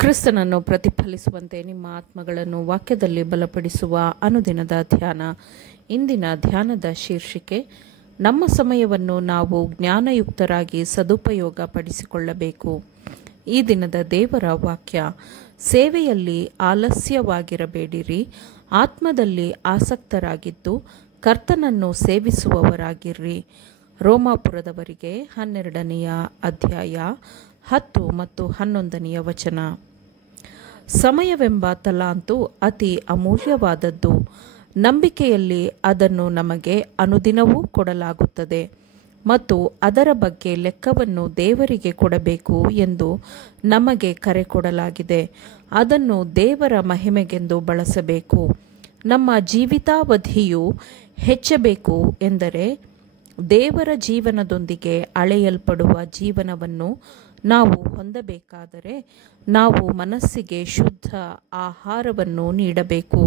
ಕ್ರಿಸ್ತನನ್ನು ಪ್ರತಿಫಲಿಸುವಂತೆ ನಿಮ್ಮ ಆತ್ಮಗಳನ್ನು ವಾಕ್ಯದಲ್ಲಿ ಬಲಪಡಿಸುವ ಅನುದಿನದ ಧ್ಯಾನ. ಇಂದಿನ ಧ್ಯಾನದ ಶೀರ್ಷಿಕೆ, ನಮ್ಮ ಸಮಯವನ್ನು ನಾವು ಜ್ಞಾನಯುಕ್ತರಾಗಿ ಸದುಪಯೋಗ ಪಡಿಸಿಕೊಳ್ಳಬೇಕು. ಈ ದಿನದ ದೇವರ ವಾಕ್ಯ, ಸೇವೆಯಲ್ಲಿ ಆಲಸ್ಯವಾಗಿರಬೇಡಿರಿ, ಆತ್ಮದಲ್ಲಿ ಆಸಕ್ತರಾಗಿದ್ದು ಕರ್ತನನ್ನು ಸೇವಿಸುವವರಾಗಿರ್ರಿ. ರೋಮಾಪುರದವರಿಗೆ 12ನೇ ಅಧ್ಯಾಯ 10 ಮತ್ತು 11ನೇ ವಚನ. ಸಮಯವೆಂಬ ತಲಾಂತು ಅತಿ ಅಮೂಲ್ಯವಾದದ್ದು. ನಂಬಿಕೆಯಲ್ಲಿ ಅದನ್ನು ನಮಗೆ ಅನುದಿನವೂ ಕೊಡಲಾಗುತ್ತದೆ ಮತ್ತು ಅದರ ಬಗ್ಗೆ ಲೆಕ್ಕವನ್ನು ದೇವರಿಗೆ ಕೊಡಬೇಕು ಎಂದು ನಮಗೆ ಕರೆ ಕೊಡಲಾಗಿದೆ. ಅದನ್ನು ದೇವರ ಮಹಿಮೆಗೆಂದು ಬಳಸಬೇಕು. ನಮ್ಮ ಜೀವಿತಾವಧಿಯು ಹೆಚ್ಚಬೇಕು ಎಂದರೆ ದೇವರ ಜೀವನದೊಂದಿಗೆ ಅಳೆಯಲ್ಪಡುವ ಜೀವನವನ್ನು ನಾವು ಹೊಂದಬೇಕಾದರೆ ನಾವು ಮನಸ್ಸಿಗೆ ಶುದ್ಧ ಆಹಾರವನ್ನು ನೀಡಬೇಕು.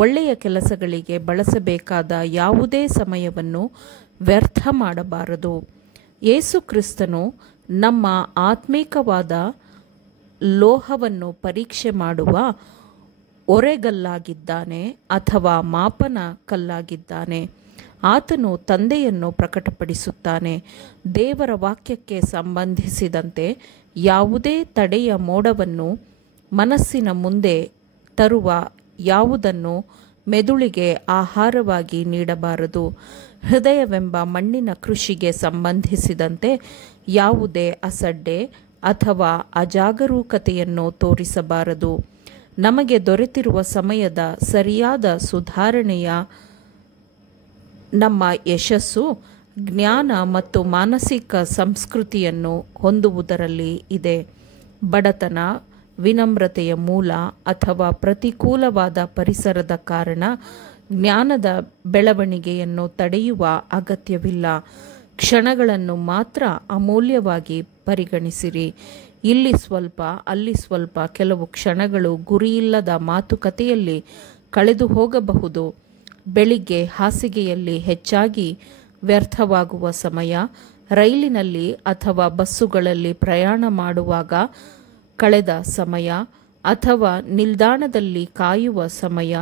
ಒಳ್ಳೆಯ ಕೆಲಸಗಳಿಗೆ ಬಳಸಬೇಕಾದ ಯಾವುದೇ ಸಮಯವನ್ನು ವ್ಯರ್ಥ ಮಾಡಬಾರದು. ಯೇಸು ಕ್ರಿಸ್ತನು ನಮ್ಮ ಆತ್ಮೀಕವಾದ ಲೋಹವನ್ನು ಪರೀಕ್ಷೆ ಮಾಡುವ ಒರೆಗಲ್ಲಾಗಿದ್ದಾನೆ ಅಥವಾ ಮಾಪನ ಕಲ್ಲಾಗಿದ್ದಾನೆ. ಆತನು ತಂದೆಯನ್ನು ಪ್ರಕಟಪಡಿಸುತ್ತಾನೆ. ದೇವರ ವಾಕ್ಯಕ್ಕೆ ಸಂಬಂಧಿಸಿದಂತೆ ಯಾವುದೇ ತಡೆಯ ಮೋಡವನ್ನು ಮನಸ್ಸಿನ ಮುಂದೆ ತರುವ ಯಾವುದನ್ನು ಮೆದುಳಿಗೆ ಆಹಾರವಾಗಿ ನೀಡಬಾರದು. ಹೃದಯವೆಂಬ ಮಣ್ಣಿನ ಕೃಷಿಗೆ ಸಂಬಂಧಿಸಿದಂತೆ ಯಾವುದೇ ಅಸಡ್ಡೆ ಅಥವಾ ಅಜಾಗರೂಕತೆಯನ್ನು ತೋರಿಸಬಾರದು. ನಮಗೆ ದೊರೆತಿರುವ ಸಮಯದ ಸರಿಯಾದ ಸುಧಾರಣೆಯ ನಮ್ಮ ಯಶಸ್ಸು ಜ್ಞಾನ ಮತ್ತು ಮಾನಸಿಕ ಸಂಸ್ಕೃತಿಯನ್ನು ಹೊಂದುವುದರಲ್ಲಿ ಇದೆ. ಬಡತನ, ವಿನಮ್ರತೆಯ ಮೂಲ ಅಥವಾ ಪ್ರತಿಕೂಲವಾದ ಪರಿಸರದ ಕಾರಣ ಜ್ಞಾನದ ಬೆಳವಣಿಗೆಯನ್ನು ತಡೆಯುವ ಅಗತ್ಯವಿಲ್ಲ. ಕ್ಷಣಗಳನ್ನು ಮಾತ್ರ ಅಮೂಲ್ಯವಾಗಿ ಪರಿಗಣಿಸಿರಿ. ಇಲ್ಲಿ ಸ್ವಲ್ಪ, ಅಲ್ಲಿ ಸ್ವಲ್ಪ, ಕೆಲವು ಕ್ಷಣಗಳು ಗುರಿಯಿಲ್ಲದ ಮಾತುಕತೆಯಲ್ಲಿ ಕಳೆದು ಹೋಗಬಹುದು. ಬೆಳಿಗ್ಗೆ ಹಾಸಿಗೆಯಲ್ಲಿ ಹೆಚ್ಚಾಗಿ ವ್ಯರ್ಥವಾಗುವ ಸಮಯ, ರೈಲಿನಲ್ಲಿ ಅಥವಾ ಬಸ್ಸುಗಳಲ್ಲಿ ಪ್ರಯಾಣ ಮಾಡುವಾಗ ಕಳೆದ ಸಮಯ, ಅಥವಾ ನಿಲ್ದಾಣದಲ್ಲಿ ಕಾಯುವ ಸಮಯ,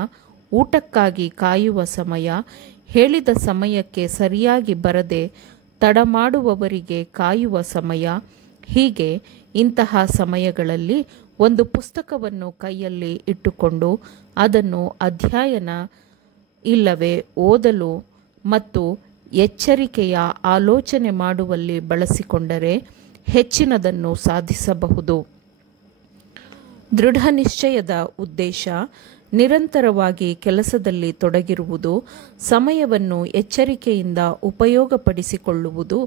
ಊಟಕ್ಕಾಗಿ ಕಾಯುವ ಸಮಯ, ಹೇಳಿದ ಸಮಯಕ್ಕೆ ಸರಿಯಾಗಿ ಬರದೆ ತಡ ಮಾಡುವವರಿಗೆ ಕಾಯುವ ಸಮಯ. ಹೀಗೆ ಇಂತಹ ಸಮಯಗಳಲ್ಲಿ ಒಂದು ಪುಸ್ತಕವನ್ನು ಕೈಯಲ್ಲಿ ಇಟ್ಟುಕೊಂಡು ಅದನ್ನು ಅಧ್ಯಯನ ಇಲ್ಲವೇ ಓದಲು ಮತ್ತು ಎಚ್ಚರಿಕೆಯ ಆಲೋಚನೆ ಮಾಡುವಲ್ಲಿ ಬಳಸಿಕೊಂಡರೆ ಹೆಚ್ಚಿನದನ್ನು ಸಾಧಿಸಬಹುದು. ದೃಢ ನಿಶ್ಚಯದ ಉದ್ದೇಶ ನಿರಂತರವಾಗಿ ಕೆಲಸದಲ್ಲಿ ತೊಡಗಿರುವುದು, ಸಮಯವನ್ನು ಎಚ್ಚರಿಕೆಯಿಂದ ಉಪಯೋಗಪಡಿಸಿಕೊಳ್ಳುವುದು.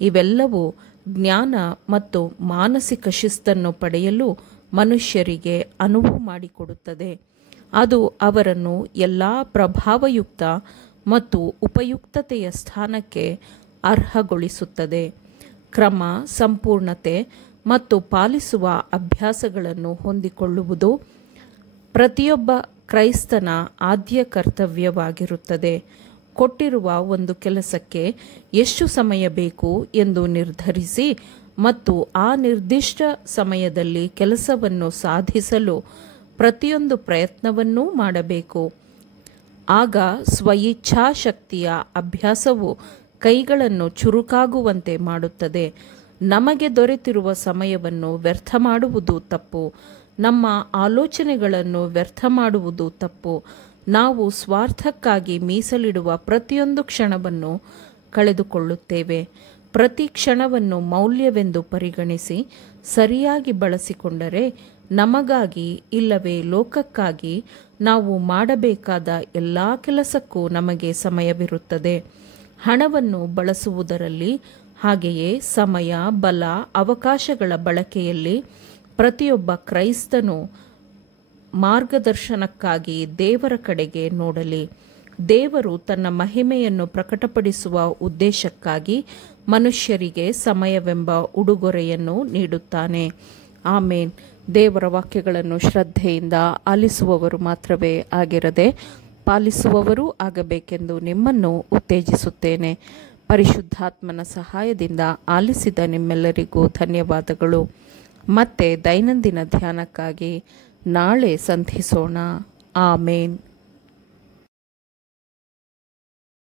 ಇವೆಲ್ಲವೂ ಜ್ಞಾನ ಮತ್ತು ಮಾನಸಿಕ ಶಿಸ್ತನ್ನು ಪಡೆಯಲು ಮನುಷ್ಯರಿಗೆ ಅನುವು ಮಾಡಿಕೊಡುತ್ತದೆ. ಅದು ಅವರನ್ನು ಎಲ್ಲ ಪ್ರಭಾವಯುಕ್ತ ಮತ್ತು ಉಪಯುಕ್ತತೆಯ ಸ್ಥಾನಕ್ಕೆ ಅರ್ಹಗೊಳಿಸುತ್ತದೆ. ಕ್ರಮ, ಸಂಪೂರ್ಣತೆ ಮತ್ತು ಪಾಲಿಸುವ ಅಭ್ಯಾಸಗಳನ್ನು ಹೊಂದಿಕೊಳ್ಳುವುದು ಪ್ರತಿಯೊಬ್ಬ ಕ್ರೈಸ್ತನ ಆದ್ಯ ಕರ್ತವ್ಯವಾಗಿರುತ್ತದೆ. ಕೊಟ್ಟಿರುವ ಒಂದು ಕೆಲಸಕ್ಕೆ ಎಷ್ಟು ಸಮಯ ಬೇಕು ಎಂದು ನಿರ್ಧರಿಸಿ ಮತ್ತು ಆ ನಿರ್ದಿಷ್ಟ ಸಮಯದಲ್ಲಿ ಕೆಲಸವನ್ನು ಸಾಧಿಸಲು ಪ್ರತಿಯೊಂದು ಪ್ರಯತ್ನವನ್ನೂ ಮಾಡಬೇಕು. ಆಗ ಸ್ವಇಚ್ಛಾಶಕ್ತಿಯ ಅಭ್ಯಾಸವು ಕೈಗಳನ್ನು ಚುರುಕಾಗುವಂತೆ ಮಾಡುತ್ತದೆ. ನಮಗೆ ದೊರೆತಿರುವ ಸಮಯವನ್ನು ವ್ಯರ್ಥ ಮಾಡುವುದು ತಪ್ಪು. ನಮ್ಮ ಆಲೋಚನೆಗಳನ್ನು ವ್ಯರ್ಥ ಮಾಡುವುದು ತಪ್ಪು. ನಾವು ಸ್ವಾರ್ಥಕ್ಕಾಗಿ ಮೀಸಲಿಡುವ ಪ್ರತಿಯೊಂದು ಕ್ಷಣವನ್ನು ಕಳೆದುಕೊಳ್ಳುತ್ತೇವೆ. ಪ್ರತಿ ಕ್ಷಣವನ್ನು ಮೌಲ್ಯವೆಂದು ಪರಿಗಣಿಸಿ ಸರಿಯಾಗಿ ಬಳಸಿಕೊಂಡರೆ ನಮಗಾಗಿ ಇಲ್ಲವೇ ಲೋಕಕ್ಕಾಗಿ ನಾವು ಮಾಡಬೇಕಾದ ಎಲ್ಲ ಕೆಲಸಕ್ಕೂ ನಮಗೆ ಸಮಯವಿರುತ್ತದೆ. ಹಣವನ್ನು ಬಳಸುವುದರಲ್ಲಿ, ಹಾಗೆಯೇ ಸಮಯ, ಬಲ, ಅವಕಾಶಗಳ ಬಳಕೆಯಲ್ಲಿ ಪ್ರತಿಯೊಬ್ಬ ಕ್ರೈಸ್ತನು ಮಾರ್ಗದರ್ಶನಕ್ಕಾಗಿ ದೇವರ ಕಡೆಗೆ ನೋಡಲಿ. ದೇವರು ತನ್ನ ಮಹಿಮೆಯನ್ನು ಪ್ರಕಟಪಡಿಸುವ ಉದ್ದೇಶಕ್ಕಾಗಿ ಮನುಷ್ಯರಿಗೆ ಸಮಯವೆಂಬ ಉಡುಗೊರೆಯನ್ನು ನೀಡುತ್ತಾನೆ. ಆಮೇನ್. ದೇವರ ವಾಕ್ಯಗಳನ್ನು ಶ್ರದ್ಧೆಯಿಂದ ಆಲಿಸುವವರು ಮಾತ್ರವೇ ಆಗಿರದೆ ಪಾಲಿಸುವವರೂ ಆಗಬೇಕೆಂದು ನಿಮ್ಮನ್ನು ಉತ್ತೇಜಿಸುತ್ತೇನೆ. ಪರಿಶುದ್ಧಾತ್ಮನ ಸಹಾಯದಿಂದ ಆಲಿಸಿದ ನಿಮ್ಮೆಲ್ಲರಿಗೂ ಧನ್ಯವಾದಗಳು. ಮತ್ತೆ ದೈನಂದಿನ ಧ್ಯಾನಕ್ಕಾಗಿ ನಾಳೆ ಸಂಧಿಸೋಣ. ಆಮೇನ್.